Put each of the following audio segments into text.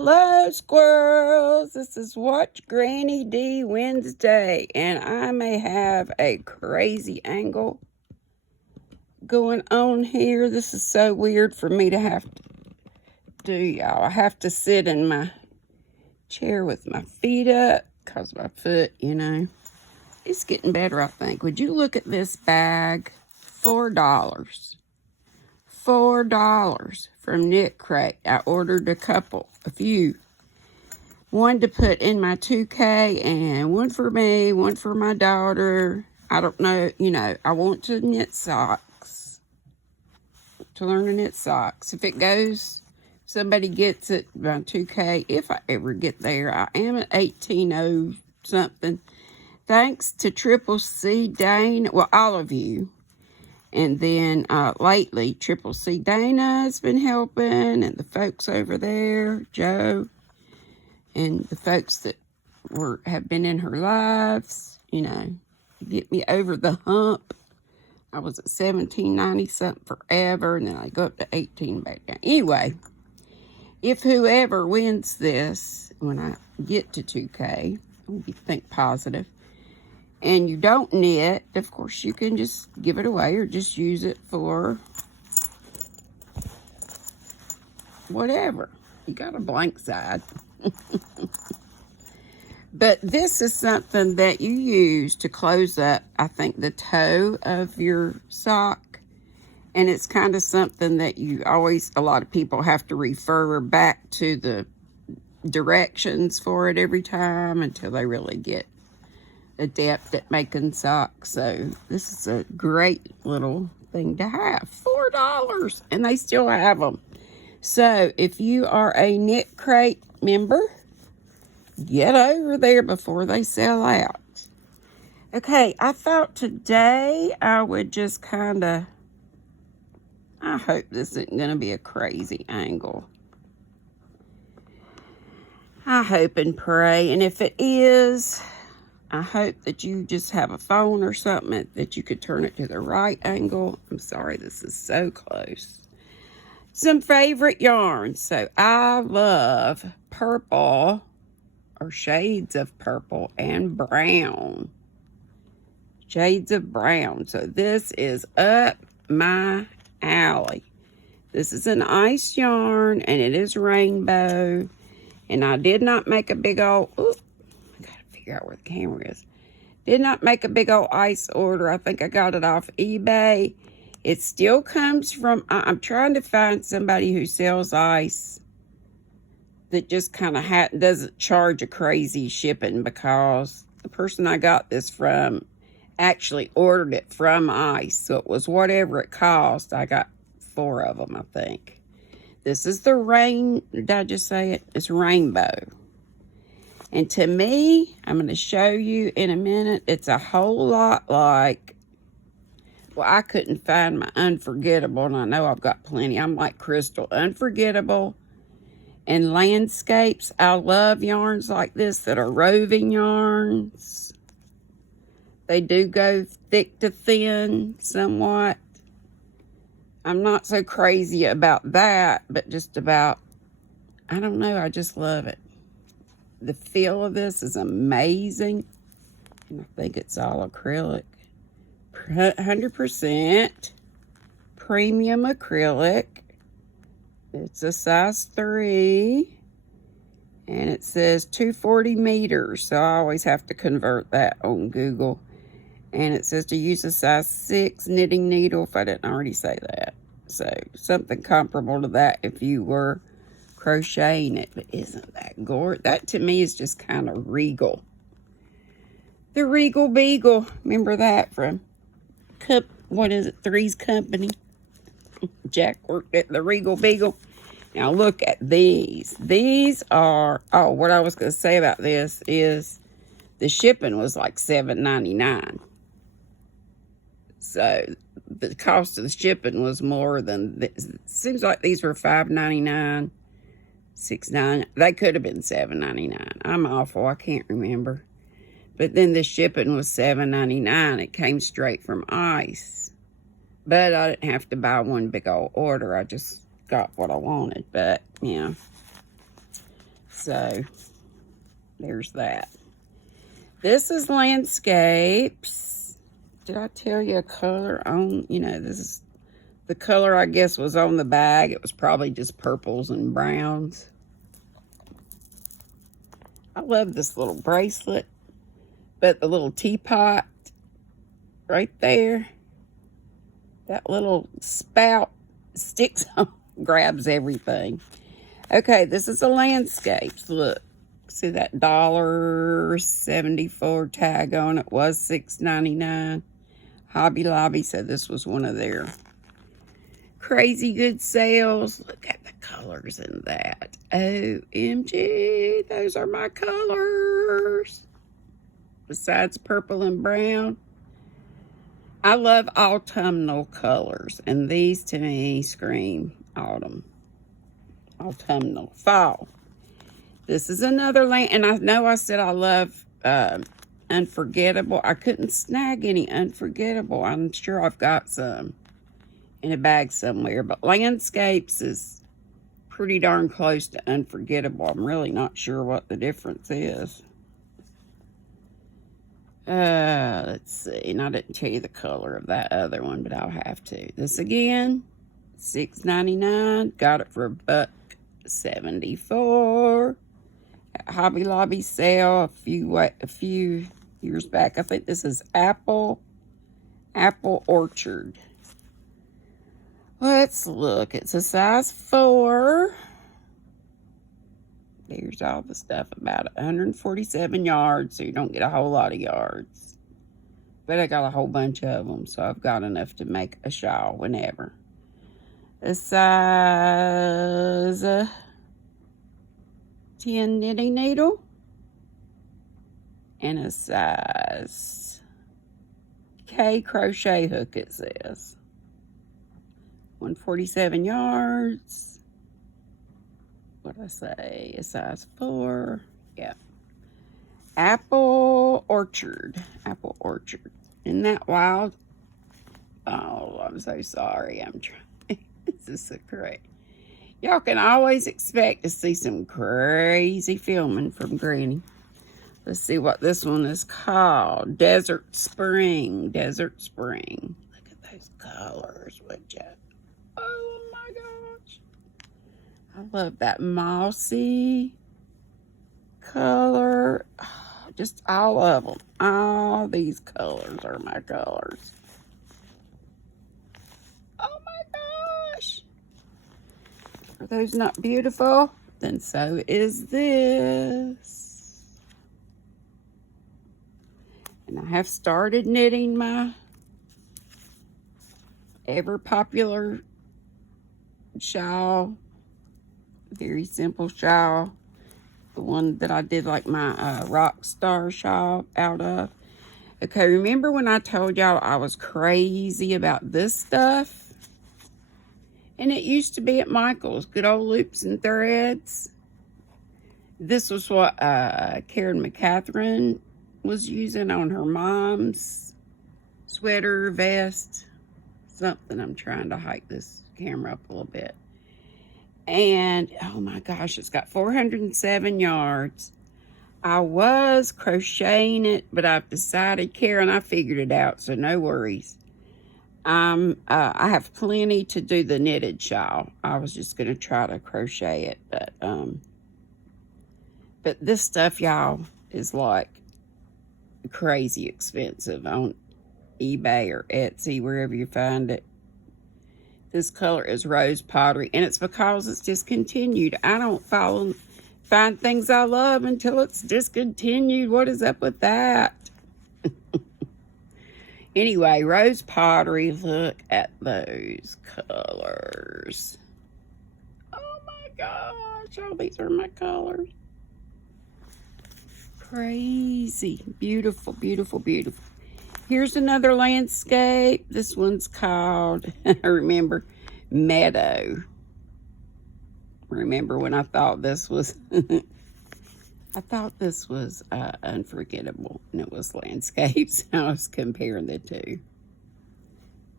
Hello, squirrels. This is Watch GrannyDee Wednesday, and I may have a crazy angle going on here. This is so weird for me to have to do, y'all. I have to sit in my chair with my feet up because my foot, it's getting better, I think. Would you look at this bag? $4. $4 from Knit Crate. I ordered a few. One to put in my 2K and one for me, one for my daughter. I don't know, I want to knit socks. To learn to knit socks. If it goes, somebody gets it by 2K, if I ever get there. I am at 18.0 something. Thanks to Triple C Dane, well, all of you. And then lately, Triple C Dana has been helping, and the folks over there, Joe, and the folks that have been in her lives, get me over the hump. I was at $17.90 something forever, and then I go up to 18 back down. Anyway, if whoever wins this, when I get to 2K, think positive, and you don't knit, of course, you can just give it away or just use it for whatever. You got a blank side. But this is something that you use to close up, I think, the toe of your sock. And it's kind of something that a lot of people have to refer back to the directions for it every time until they really get adept at making socks. So this is a great little thing to have. $4, and they still have them. So if you are a Knit Crate member, get over there before they sell out. Okay, I thought today I would just I hope this isn't going to be a crazy angle. I hope and pray, and if it is, I hope that you just have a phone or something that you could turn it to the right angle. I'm sorry, this is so close. Some favorite yarns. So I love purple, or shades of purple, and brown. Shades of brown. So this is up my alley. This is an ice yarn, and it is rainbow. And I did not make a big old... out where the camera is. Did not make a big old ice order. I think I got it off eBay. It still comes from... I'm trying to find somebody who sells ice that just kind of doesn't charge a crazy shipping, because the person I got this from actually ordered it from ice. So it was whatever it cost. I got 4 of them, I think. This is the rain... Did I just say it? It's rainbow. And to me, I'm going to show you in a minute, it's a whole lot like, well, I couldn't find my Unforgettable, and I know I've got plenty. I'm like Crystal. Unforgettable and Landscapes. I love yarns like this that are roving yarns. They do go thick to thin somewhat. I'm not so crazy about that, but just about, I don't know, I just love it. The feel of this is amazing. And I think it's all acrylic. 100% premium acrylic. It's a size 3. And it says 240 meters. So I always have to convert that on Google. And it says to use a size 6 knitting needle, if I didn't already say that. So something comparable to that if you were crocheting it. But isn't that gorgeous? That to me is just kind of regal. The Regal Beagle. Remember that from Three's Company? Jack worked at the Regal Beagle. Now look at these. These are, what I was going to say about this is the shipping was like $7.99. So the cost of the shipping was more than this. It seems like these were $5.99, $6.99. They could have been $7.99. I'm awful. I can't remember. But then the shipping was $7.99. It came straight from ice. But I didn't have to buy one big old order. I just got what I wanted. But, yeah. So, there's that. This is landscapes. Did I tell you a color on, you know, this is the color I guess was on the bag. It was probably just purples and browns. I love this little bracelet, but the little teapot right there, that little spout sticks on, grabs everything. Okay, this is a landscapes. Look, see that $1.74 tag on it, was $6.99. Hobby Lobby said this was one of their crazy good sales. Look at the colors in that. OMG, those are my colors. Besides purple and brown, I love autumnal colors, and these to me scream autumn. Autumnal, fall. This is another land, and I know I said I love Unforgettable. I couldn't snag any Unforgettable. I'm sure I've got some in a bag somewhere, but Landscapes is pretty darn close to Unforgettable. I'm really not sure what the difference is. Let's see, and I didn't tell you the color of that other one, but I'll have to. This again, $6.99. Got it for $1.74. At Hobby Lobby sale a few years back. I think this is Apple Orchard. Let's look. It's a size 4. There's all the stuff about it. 147 yards, so you don't get a whole lot of yards. But I got a whole bunch of them, so I've got enough to make a shawl whenever. A size 10 knitting needle. And a size K crochet hook, it says. 147 yards. What did I say? A size 4. Yeah. Apple Orchard. Apple Orchard. Isn't that wild? Oh, I'm so sorry. I'm trying. This is so great. Y'all can always expect to see some crazy filming from Granny. Let's see what this one is called. Desert Spring. Desert Spring. Look at those colors, would ya? Oh my gosh. I love that mossy color. Just all of them. All these colors are my colors. Oh my gosh. Are those not beautiful? Then so is this. And I have started knitting my ever popular shawl. Very simple shawl. The one that I did like my rock star shawl out of. Okay, remember when I told y'all I was crazy about this stuff? And it used to be at Michael's, good old Loops and Threads. This was what Karen McCatherine was using on her mom's sweater, vest, something. I'm trying to hike this camera up a little bit. And, oh my gosh, it's got 407 yards. I was crocheting it, but I've decided, Karen, I figured it out, so no worries. I have plenty to do the knitted shawl. I was just going to try to crochet it, but this stuff, y'all, is like crazy expensive on eBay or Etsy, wherever you find it. This color is Rose Pottery, and it's because it's discontinued. I don't find things I love until it's discontinued. What is up with that? Anyway, Rose Pottery, look at those colors. Oh my gosh, all these are my colors. Crazy. Beautiful, beautiful, beautiful. Here's another landscape. This one's called, I remember, Meadow. Remember when I thought this was, Unforgettable, and it was landscapes. I was comparing the two.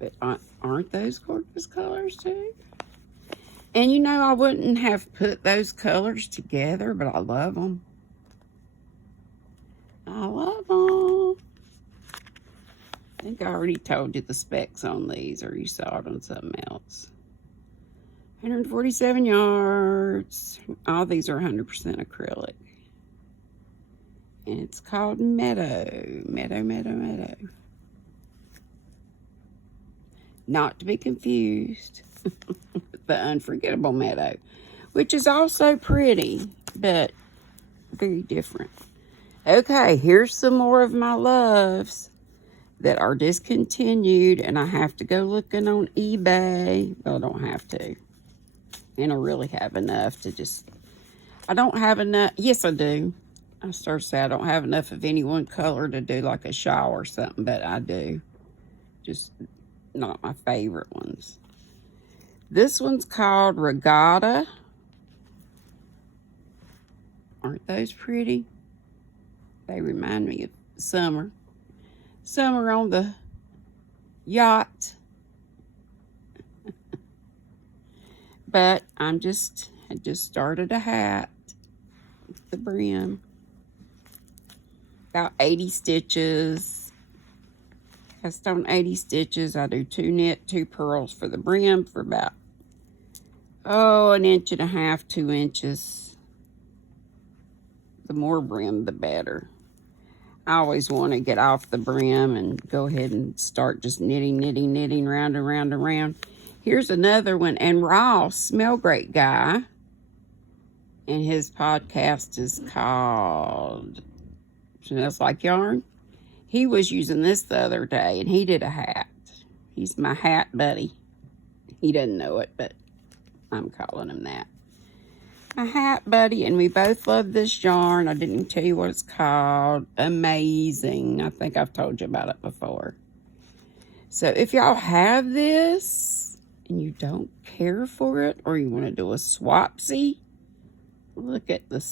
But aren't those gorgeous colors too? And you know, I wouldn't have put those colors together, but I love them. I love them. I think I already told you the specs on these, or you saw it on something else. 147 yards. All these are 100% acrylic. And it's called Meadow. Meadow. Not to be confused with the Unforgettable Meadow, which is also pretty, but very different. Okay, here's some more of my loves that are discontinued, and I have to go looking on eBay. Well, I don't have to. And I really have enough to just... I don't have enough... Yes, I do. I started to say I don't have enough of any one color to do like a shawl or something, but I do. Just not my favorite ones. This one's called Regatta. Aren't those pretty? They remind me of summer. Summer on the yacht. But I just started a hat with the brim. About 80 stitches. Cast on 80 stitches. I do 2 knit, 2 purls for the brim for about, an inch and a half, 2 inches. The more brim, the better. I always want to get off the brim and go ahead and start just knitting, round and round and round. Here's another one. And Ross, Smell Great Guy, and his podcast is called Smells Like Yarn. He was using this the other day, and he did a hat. He's my hat buddy. He doesn't know it, but I'm calling him that. My hat buddy, and we both love this yarn. I didn't tell you what it's called. Amazing. I think I've told you about it before. So if y'all have this and you don't care for it, or you want to do a swapsy, look at the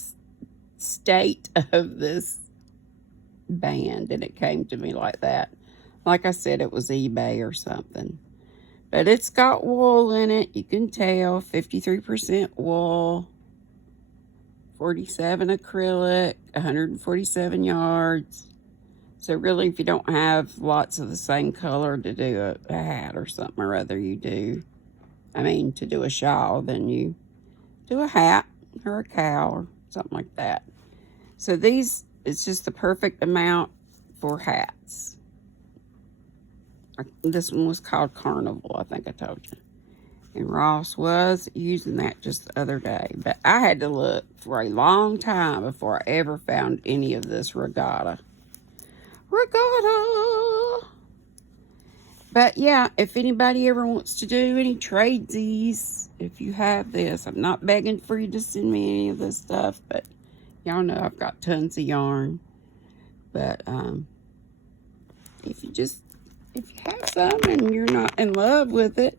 state of this band, and it came to me like that. Like I said, it was eBay or something. But it's got wool in it. You can tell. 53% wool. 47 acrylic, 147 yards. So really, if you don't have lots of the same color to do a hat or something or other, you do, to do a shawl, then you do a hat or a cowl or something like that. So these, it's just the perfect amount for hats. This one was called Carnival, I think I told you. And Ross was using that just the other day. But I had to look for a long time before I ever found any of this Regatta. But yeah, if anybody ever wants to do any tradesies, if you have this, I'm not begging for you to send me any of this stuff, but y'all know I've got tons of yarn. But if you have some and you're not in love with it,